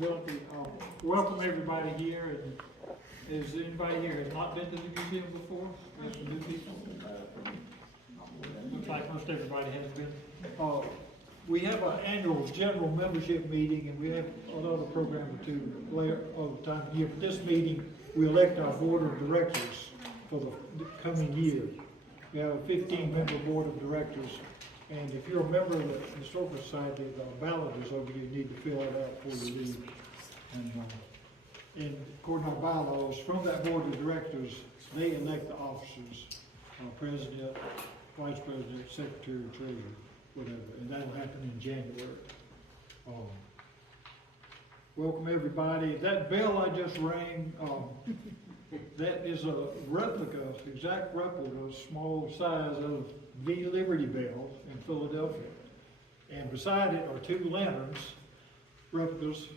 possibility. Welcome everybody here. And is anybody here has not been to the museum before? There's some new people. Looks like most everybody has been. We have an annual general membership meeting, and we have another program or two later all the time of year. But this meeting, we elect our board of directors for the coming year. We have a 15-member board of directors, and if you're a member of the Historical Society, the ballot is over here. You need to fill it out before you leave. And according to our bylaws, from that board of directors, they elect the officers, president, vice president, secretary, treasurer, whatever, and that'll happen in January. Welcome everybody. That bell I just rang, that is a replica, exact replica, small size of the Liberty Bell in Philadelphia. And beside it are two lanterns, replicas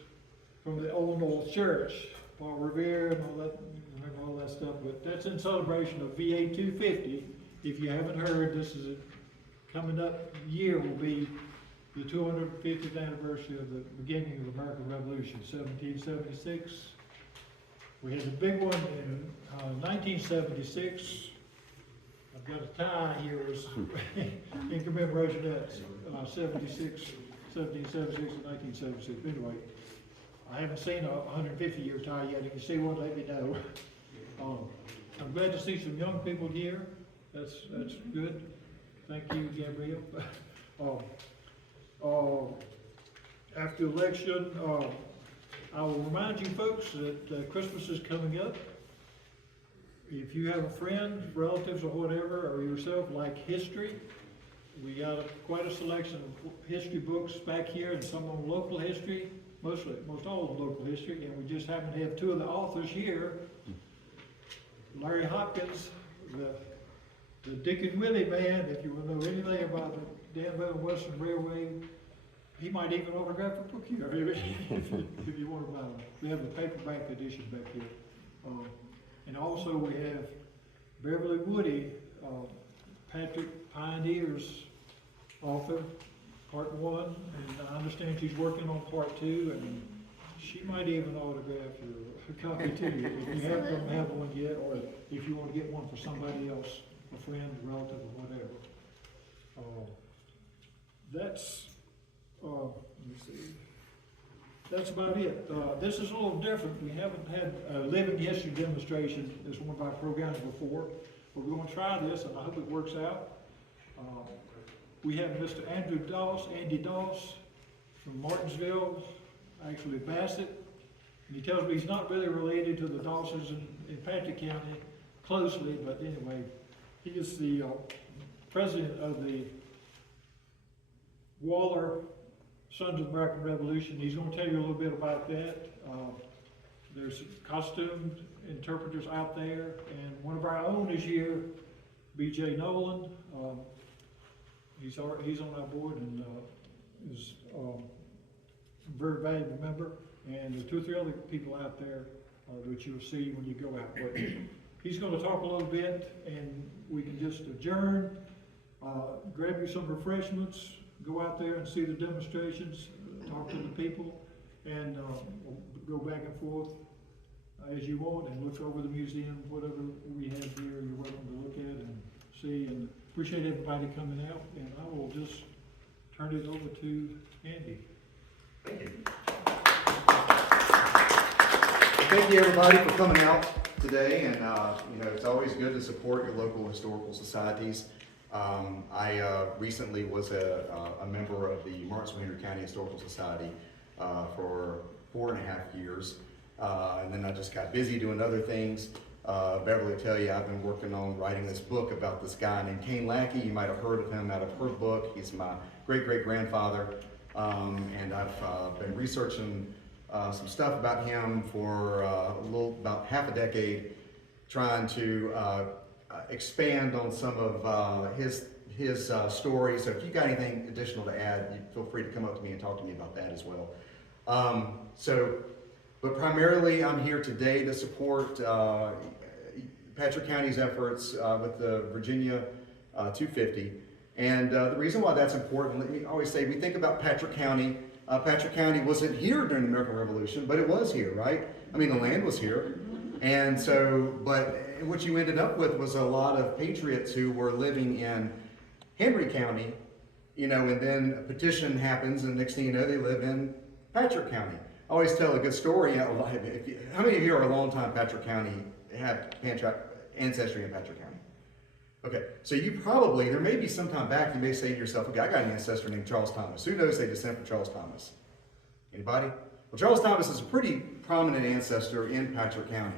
from the Old North Church, Paul Revere and all that, remember all that stuff, but that's in celebration of VA 250. If you haven't heard, this is coming up year will be the 250th anniversary of the beginning of the American Revolution, 1776. We had the big one in 1976. I've got a tie here in commemoration of that, 1776 and 1976. Anyway, I haven't seen a 150-year tie yet. If you see one, let me know. I'm glad to see some young people here. That's good. Thank you, Gabrielle. After election, I will remind you folks that Christmas is coming up. If you have a friend, relatives, or whatever, or yourself like history, we got quite a selection of history books back here, and some on local history, most all of local history, and we just happen to have two of the authors here. Larry Hopkins, the Dick and Willie man, if you want to know anything about the Danville and Western Railway, he might even autograph a book here if you want to buy one. We have the paperback edition back here. And also we have Beverly Woody, Patrick Pioneer's author, part 1, and I understand she's working on part 2, and she might even autograph your copy too, if you don't have one yet, or if you want to get one for somebody else, a friend, a relative, or whatever. Let me see. That's about it. This is a little different. We haven't had a living history demonstration as one of our programs before. We're going to try this, and I hope it works out. We have Mr. Andy Doss from Martinsville, actually Bassett. And he tells me he's not really related to the Dosses in Patrick County closely, but anyway, he is the president of the Waller Sons of the American Revolution. He's going to tell you a little bit about that. There's costumed interpreters out there, and one of our own is here, B.J. Nolan. He's on our board and is a very valuable member. And there's 2 or 3 other people out there that you'll see when you go out. But he's going to talk a little bit, and we can just adjourn, grab you some refreshments, go out there and see the demonstrations, talk to the people, and go back and forth as you want, and look over the museum, whatever we have here, you're welcome to look at and see. And appreciate everybody coming out, and I will just turn it over to Andy. Thank you. Thank you everybody for coming out today, and it's always good to support your local historical societies. I recently was a member of the Martinsville County Historical Society for 4.5 years, and then I just got busy doing other things. Beverly will tell you I've been working on writing this book about this guy named Kane Lackey. You might have heard of him out of her book. He's my great-great-grandfather, and I've been researching some stuff about him for about half a decade, trying to expand on some of his stories. So if you got anything additional to add, you feel free to come up to me and talk to me about that as well. But primarily I'm here today to support Patrick County's efforts with the Virginia 250. And the reason why that's important, let me always say, we think about Patrick County, Patrick County wasn't here during the American Revolution, but it was here, right? I mean, the land was here. And so, but what you ended up with was a lot of patriots who were living in Henry County, you know, and then a petition happens, and next thing you know, they live in Patrick County. I always tell a good story. How many of you are a longtime Patrick County, have ancestry in Patrick County? Okay, so you probably, there may be some time back, you may say to yourself, okay, I got an ancestor named Charles Thomas. Who knows they descend from Charles Thomas? Anybody? Well, Charles Thomas is a pretty prominent ancestor in Patrick County.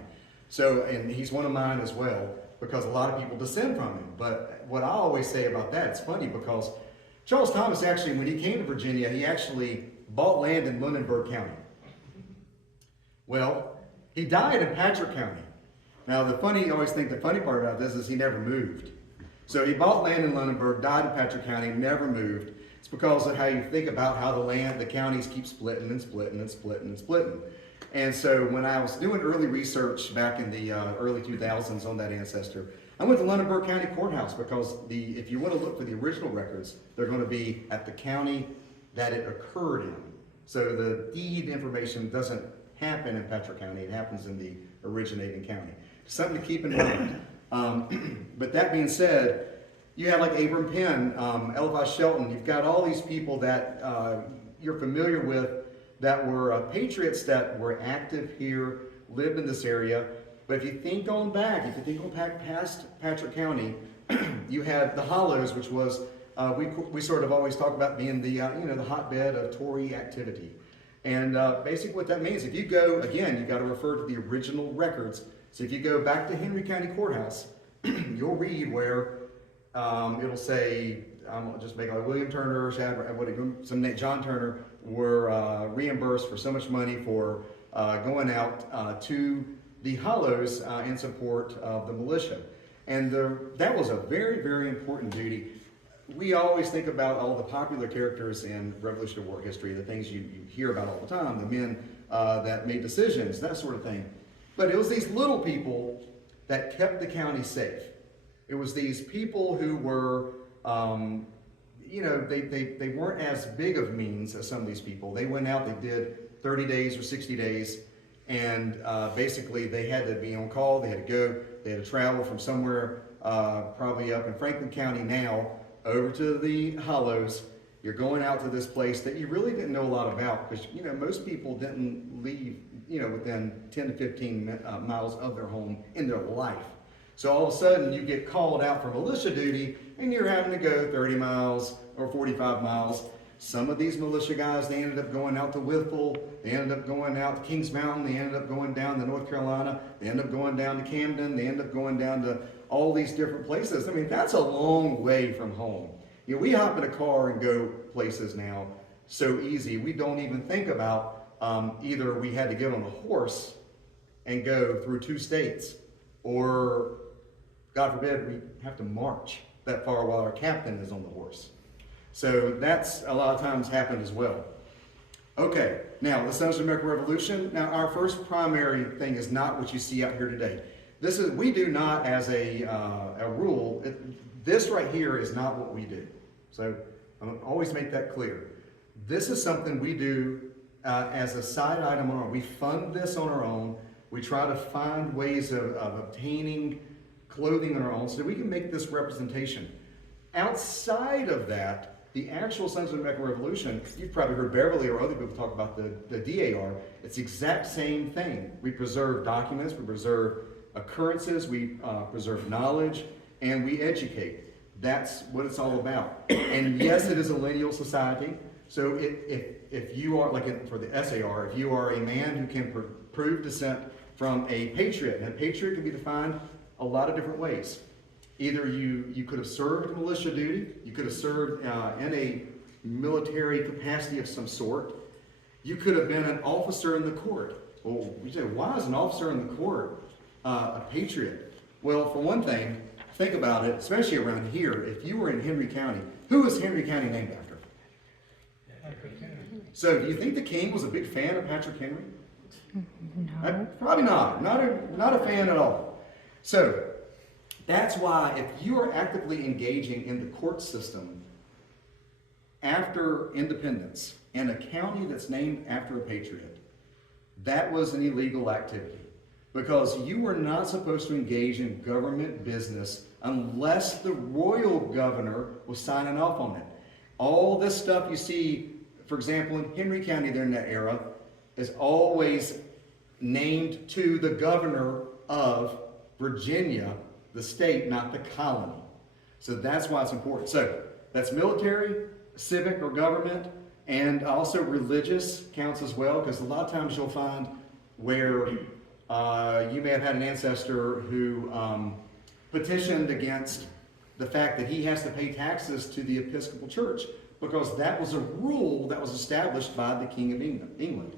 So, and he's one of mine as well, because a lot of people descend from him. But what I always say about that, it's funny because Charles Thomas actually, when he came to Virginia, he actually bought land in Lunenburg County. Well, he died in Patrick County. Now, I always think the funny part about this is he never moved. So he bought land in Lunenburg, died in Patrick County, never moved. It's because of how you think about how the counties keep splitting and splitting and splitting and splitting. And so when I was doing early research back in the early 2000s on that ancestor, I went to Lunenburg County Courthouse because if you want to look for the original records, they're going to be at the county that it occurred in. So the deed information doesn't happen in Patrick County, it happens in the originating county. Something to keep in mind. But that being said, you have like Abram Penn, Elvi Shelton, you've got all these people that you're familiar with that were patriots that were active here, lived in this area. But if you think on back, past Patrick County, you had the Hollows, which was, we sort of always talk about being the, the hotbed of Tory activity. And basically what that means, if you go, again, you've got to refer to the original records. So if you go back to Henry County Courthouse, you'll read where it'll say, I'll just make like William Turner, John Turner were reimbursed for so much money for going out to the Hollows in support of the militia. And that was a very, very important duty. We always think about all the popular characters in Revolutionary War history, the things you hear about all the time, the men that made decisions, that sort of thing. But it was these little people that kept the county safe. It was these people who were, they weren't as big of means as some of these people. They went out, they did 30 days or 60 days, and basically they had to be on call, they had to go, they had to travel from somewhere, probably up in Franklin County now, over to the Hollows. You're going out to this place that you really didn't know a lot about because, most people didn't leave, within 10 to 15 miles of their home in their life. So all of a sudden you get called out for militia duty and you're having to go 30 miles or 45 miles. Some of these militia guys, they ended up going out to Whitful, they ended up going out to Kings Mountain, they ended up going down to North Carolina, they ended up going down to Camden, they ended up going down to all these different places. I mean, that's a long way from home. We hop in a car and go places now so easy. We don't even think about either we had to get on a horse and go through 2 states, or God forbid we have to march that far while our captain is on the horse. So that's a lot of times happened as well. Okay, now the Sons of the American Revolution. Now our first primary thing is not what you see out here today. We do not, as a rule, this right here is not what we do. So I'm always make that clear. This is something we do as a side item on our own. We fund this on our own. We try to find ways of obtaining clothing on our own so that we can make this representation. Outside of that, the actual Sons of the American Revolution, you've probably heard Beverly or other people talk about the DAR. It's the exact same thing. We preserve documents, we preserve occurrences, we preserve knowledge, and we educate. That's what it's all about. And yes, it is a lineal society. So if you are, like for the SAR, if you are a man who can prove descent from a patriot, and a patriot can be defined a lot of different ways. Either you could have served militia duty, you could have served in a military capacity of some sort, you could have been an officer in the court. Well, you say, why is an officer in the court a patriot? Well, for one thing, think about it, especially around here, if you were in Henry County, who is Henry County named after? So do you think the king was a big fan of Patrick Henry? No. Probably not. Not a fan at all. So that's why if you are actively engaging in the court system after independence in a county that's named after a patriot, that was an illegal activity. Because you were not supposed to engage in government business unless the royal governor was signing off on it. All this stuff you see, for example, in Henry County during that era, is always named to the governor of Virginia, the state, not the colony. So that's why it's important. So that's military, civic or government, and also religious counts as well, because a lot of times you'll find where you may have had an ancestor who petitioned against the fact that he has to pay taxes to the Episcopal Church, because that was a rule that was established by the King of England.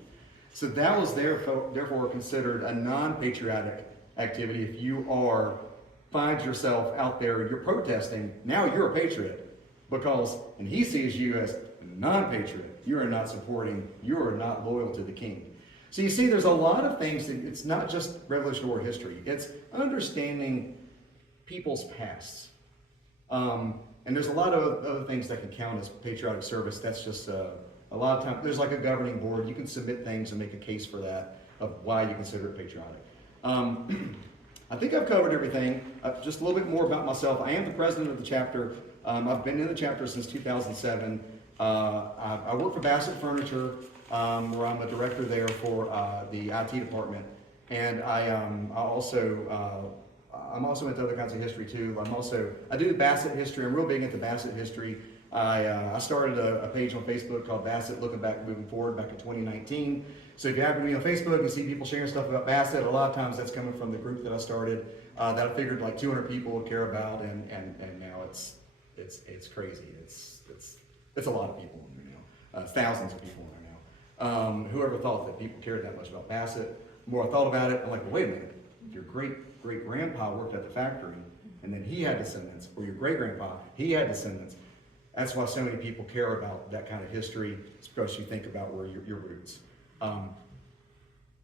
So that was therefore considered a non-patriotic activity. If you find yourself out there, you're protesting, now you're a patriot, because, and he sees you as a non-patriot. You are not supporting, you are not loyal to the king. So you see, there's a lot of things, that it's not just Revolutionary War history, it's understanding people's pasts. And there's a lot of other things that can count as patriotic service. That's just a lot of times, there's like a governing board. You can submit things and make a case for that, of why you consider it patriotic. I think I've covered everything. Just a little bit more about myself. I am the president of the chapter. I've been in the chapter since 2007. I work for Bassett Furniture, where I'm a director there for the IT department. And I'm also into other kinds of history too. I do Bassett history. I'm real big into Bassett history. I started a page on Facebook called Bassett Looking Back, Moving Forward back in 2019. So if you happen to be on Facebook and see people sharing stuff about Bassett, a lot of times that's coming from the group that I started, that I figured like 200 people would care about, and now it's crazy. It's a lot of people in there now. Thousands of people in there now. Whoever thought that people cared that much about Bassett? The more I thought about it, I'm like, well, wait a minute. Your great-great-grandpa worked at the factory, and then he had descendants, or your great-grandpa, he had descendants. That's why so many people care about that kind of history. It's because you think about where your roots.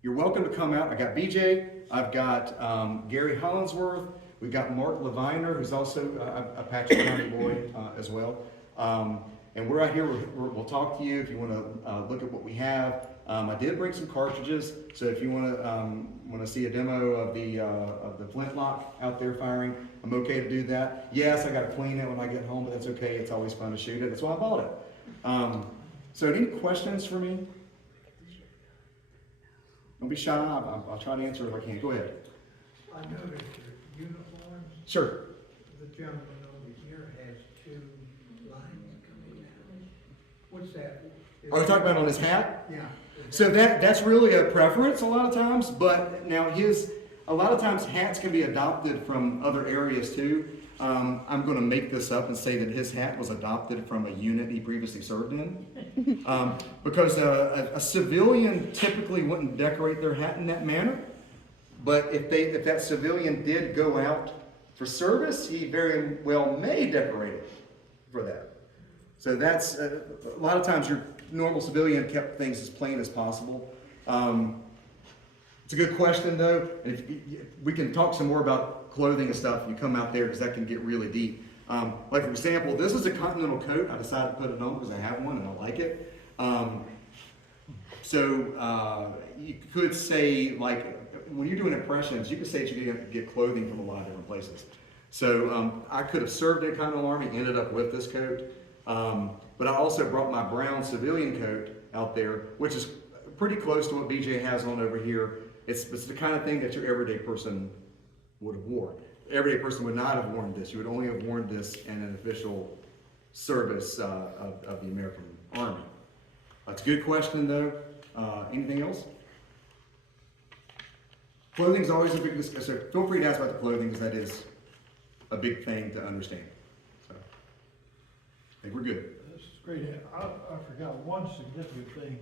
You're welcome to come out. I got BJ, I've got Gary Hollinsworth, we've got Mark Leviner, who's also a Apache County boy as well. And we're out here, we'll talk to you if you want to look at what we have. I did bring some cartridges, so if you want to see a demo of the flintlock out there firing, I'm okay to do that. Yes, I got to clean it when I get home, but that's okay. It's always fun to shoot it. That's why I bought it. So any questions for me? Don't be shy. I'll try to answer if I can. Go ahead. I noticed your uniforms. Sure. The gentleman over here has two lines coming down. What's that? Are you talking about on his hat? Yeah. So that's really a preference a lot of times, but now a lot of times hats can be adopted from other areas too. I'm going to make this up and say that his hat was adopted from a unit he previously served in. Because a civilian typically wouldn't decorate their hat in that manner. But if that civilian did go out for service, he very well may decorate it for that. So that's, a lot of times your normal civilian kept things as plain as possible. It's a good question though. And if we can talk some more about clothing and stuff, you come out there, because that can get really deep. Like for example, this is a Continental coat. I decided to put it on because I have one and I like it. So you could say, like, when you're doing impressions, you could say that you get clothing from a lot of different places. So I could have served in the Continental Army, ended up with this coat. But I also brought my brown civilian coat out there, which is pretty close to what BJ has on over here. It's the kind of thing that your everyday person would have worn. Everyday person would not have worn this. You would only have worn this in an official service of the American Army. That's a good question though. Anything else? Clothing's always a big discussion. So feel free to ask about the clothing, because that is a big thing to understand. So I think we're good. This is great. I forgot one significant thing.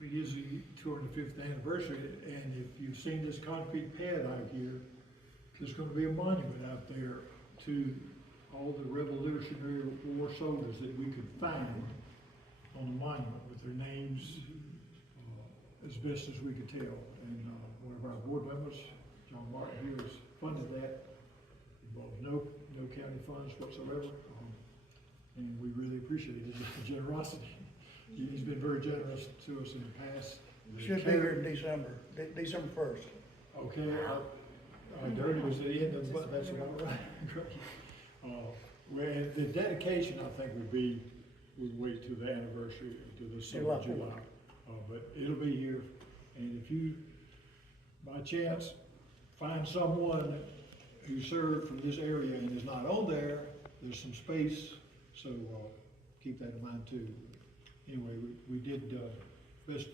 It is the 205th anniversary, and if you've seen this concrete pad out here, there's going to be a monument out there to all the Revolutionary War soldiers that we could find on the monument with their names as best as we could tell. And one of our board members, John Martin, here has funded that. Involves no county funds whatsoever. and we really appreciate his generosity. He's been very generous to us in the past. Should be here in December, December 1st. Okay, Dirty was the end of the month, that's about right. Well, the dedication, I think, we'd wait till the anniversary, to the summer of July. But it'll be here, and if you, by chance, find someone who served from this area and is not on there, there's some space, so keep that in mind too. Anyway, we did best.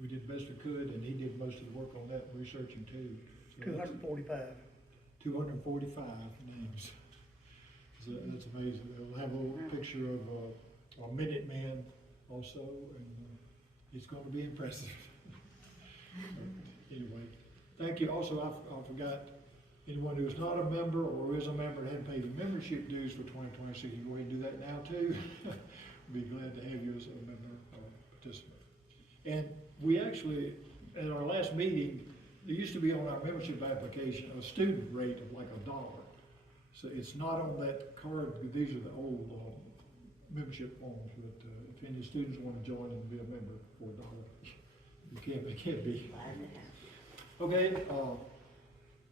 We did best we could, and he did most of the work on that researching too. So 245. 245 names. So that's amazing. They'll have a little picture of a Minuteman also, and it's going to be impressive. Anyway, thank you. Also, I forgot, anyone who is not a member or is a member and hadn't paid the membership dues for 2026, you can go ahead and do that now too. We'd be glad to have you as a member participant. And we actually, at our last meeting, there used to be on our membership application a student rate of like $1. So it's not on that card, these are the old membership forms, but if any students want to join and be a member for $1, it can't be. Okay,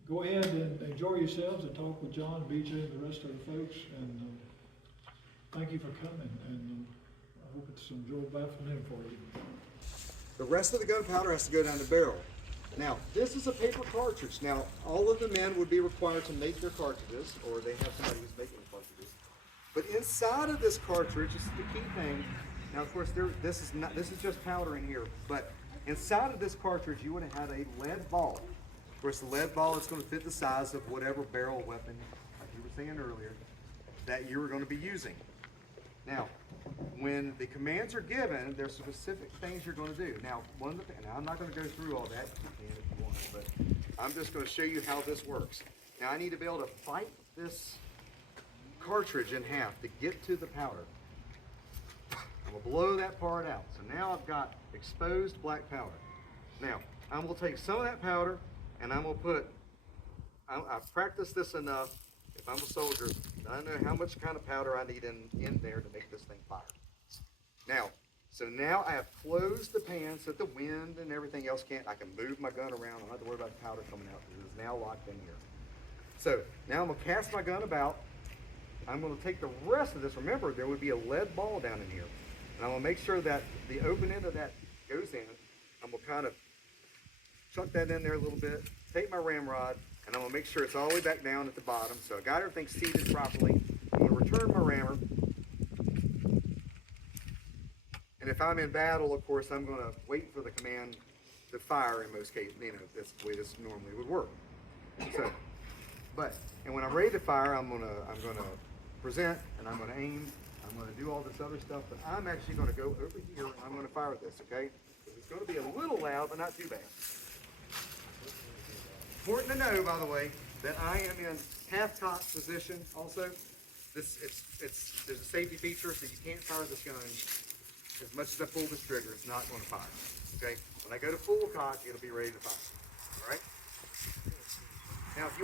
go ahead and enjoy yourselves and talk with John, BJ, and the rest of the folks, and thank you for coming, and I hope it's some enjoyable afternoon for you. The rest of the gunpowder has to go down the barrel. Now, this is a paper cartridge. Now, all of the men would be required to make their cartridges, or they have somebody who's making the cartridges. But inside of this cartridge, this is the key thing. Now, of course, this is just powder in here, but inside of this cartridge, you would have had a lead ball. Of course, the lead ball is going to fit the size of whatever barrel weapon, like you were saying earlier, that you were going to be using. Now, when the commands are given, there's specific things you're going to do. Now, now I'm not going to go through all that. You can if you want, but I'm just going to show you how this works. Now, I need to be able to bite this cartridge in half to get to the powder. I'm going to blow that part out. So now I've got exposed black powder. Now, I'm going to take some of that powder and I'm going to put, I've practiced this enough. If I'm a soldier, I know how much kind of powder I need in there to make this thing fire. Now, so now I have closed the pan so that the wind and everything else can't, I can move my gun around. I don't have to worry about the powder coming out because it's now locked in here. So now I'm going to cast my gun about. I'm going to take the rest of this. Remember, there would be a lead ball down in here. And I'm going to make sure that the open end of that goes in. I'm going to kind of chuck that in there a little bit, take my ramrod, and I'm going to make sure it's all the way back down at the bottom. So I got everything seated properly. I'm going to return my rammer. And if I'm in battle, of course, I'm going to wait for the command to fire in most cases. You know, that's the way this normally would work. So, and when I'm ready to fire, I'm going to present, and I'm going to aim. I'm going to do all this other stuff, but I'm actually going to go over here, and I'm going to fire this, okay? It's going to be a little loud, but not too bad. Important to know, by the way, that I am in half-cock position also. There's a safety feature, so you can't fire this gun. As much as I pull this trigger, it's not going to fire, okay? When I go to full cock, it'll be ready to fire, all right? Now, if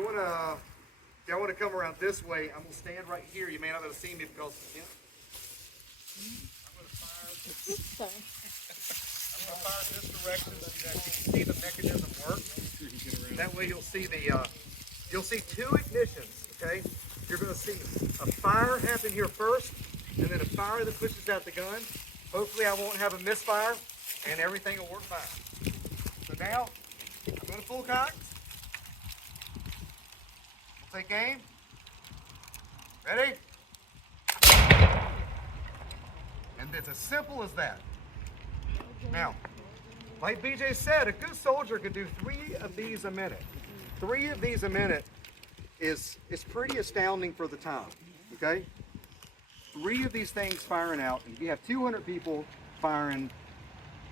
y'all want to come around this way, I'm going to stand right here. You may not be able to see me because, I'm going to fire. I'm going to fire in this direction so that you can see the mechanism work. That way you'll see two ignitions, okay? You're going to see a fire happen here first, and then a fire that pushes out the gun. Hopefully I won't have a misfire, and everything will work fine. So now, I'm going to full cock. We'll take aim. Ready? And it's as simple as that. Now, like BJ said, a good soldier could do 3 of these a minute. 3 of these a minute is pretty astounding for the time, okay? 3 of these things firing out, and you have 200 people firing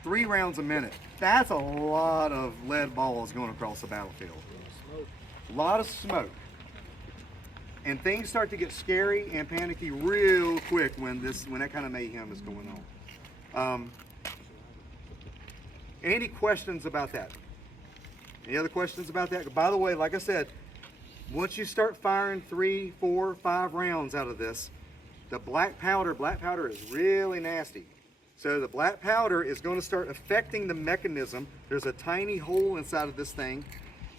3 rounds a minute. That's a lot of lead balls going across the battlefield. A lot of smoke. And things start to get scary and panicky real quick when that kind of mayhem is going on. Any questions about that? Any other questions about that? By the way, like I said, once you start firing 3, 4, 5 rounds out of this, the black powder is really nasty. So the black powder is going to start affecting the mechanism. There's a tiny hole inside of this thing,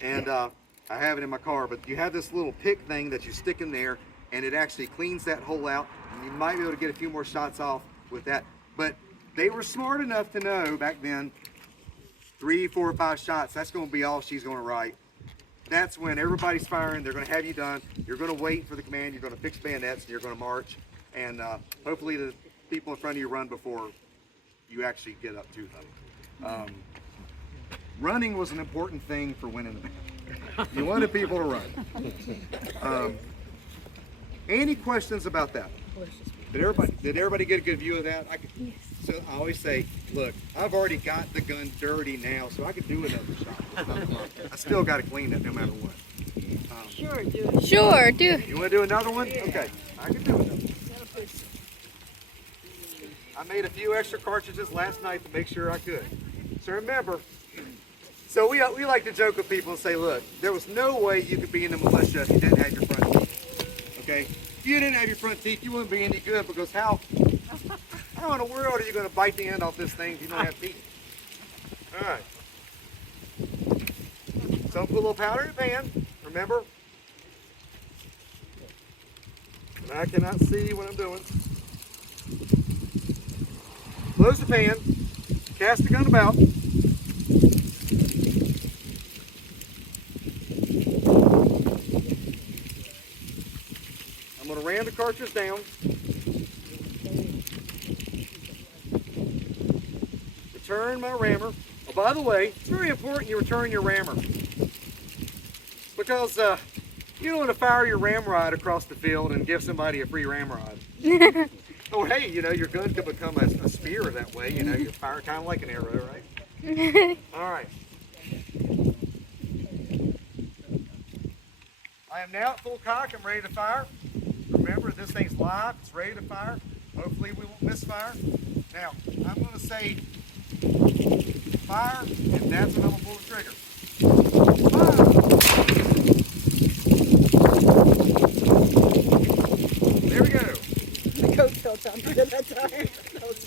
and I have it in my car, but you have this little pick thing that you stick in there, and it actually cleans that hole out, and you might be able to get a few more shots off with that. But they were smart enough to know back then, 3, 4, 5 shots, that's going to be all she's going to write. That's when everybody's firing, they're going to have you done, you're going to wait for the command, you're going to fix bayonets, and you're going to march, and hopefully the people in front of you run before you actually get up to them. Running was an important thing for winning the battle. You wanted people to run. Any questions about that? Did everybody get a good view of that? So I always say, look, I've already got the gun dirty now, so I could do another shot. I still got to clean it no matter what. Sure, do it. Sure, do it. You want to do another one? Okay, I can do another one. I made a few extra cartridges last night to make sure I could. So remember, so we like to joke with people and say, look, there was no way you could be in the militia if you didn't have your front teeth. Okay? If you didn't have your front teeth, you wouldn't be any good, because how in the world are you going to bite the end off this thing if you don't have teeth? All right. So put a little powder in the pan, remember? And I cannot see what I'm doing. Close the pan, cast the gun about. I'm going to ram the cartridge down. Return my rammer. Oh, by the way, it's very important you return your rammer, because you don't want to fire your ramrod across the field and give somebody a free ramrod. Oh, hey, you know, your gun could become a spear that way. You know, you fire kind of like an arrow, right? All right. I am now at full cock. I'm ready to fire. Remember, this thing's live. It's ready to fire. Hopefully we won't misfire. Now, I'm going to say fire, and that's when I'm going to pull the trigger. Fire! There we go.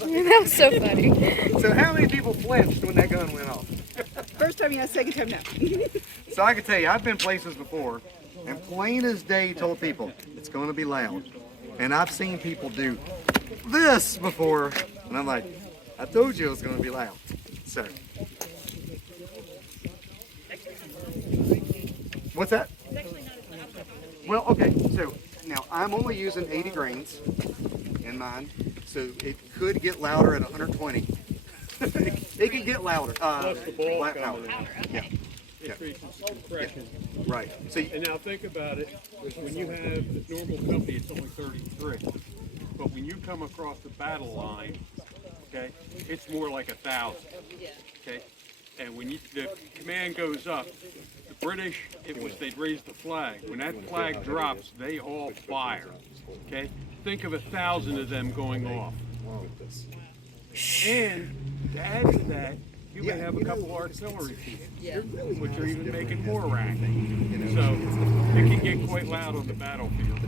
That was so funny. So how many people flinched when that gun went off? First time yes, second time no. So I can tell you, I've been places before, and plain as day told people, it's going to be loud. And I've seen people do this before, and I'm like, I told you it was going to be loud. So. What's that? Well, okay, so now I'm only using 80 grains in mine, so it could get louder at 120. It can get louder. Plus the ball Black powder. coming in. Yeah. Increases the compression. Right. So And now think about it, when you have a normal company, it's only 33. But when you come across the battle line, okay, it's more like 1,000. Okay? And when the command goes up, the British, they'd raise the flag. When that flag drops, they all fire. Okay? Think of 1,000 of them going off. And to add to that, you may have a couple artillery people, which are even making more racket. So it can get quite loud on the battlefield.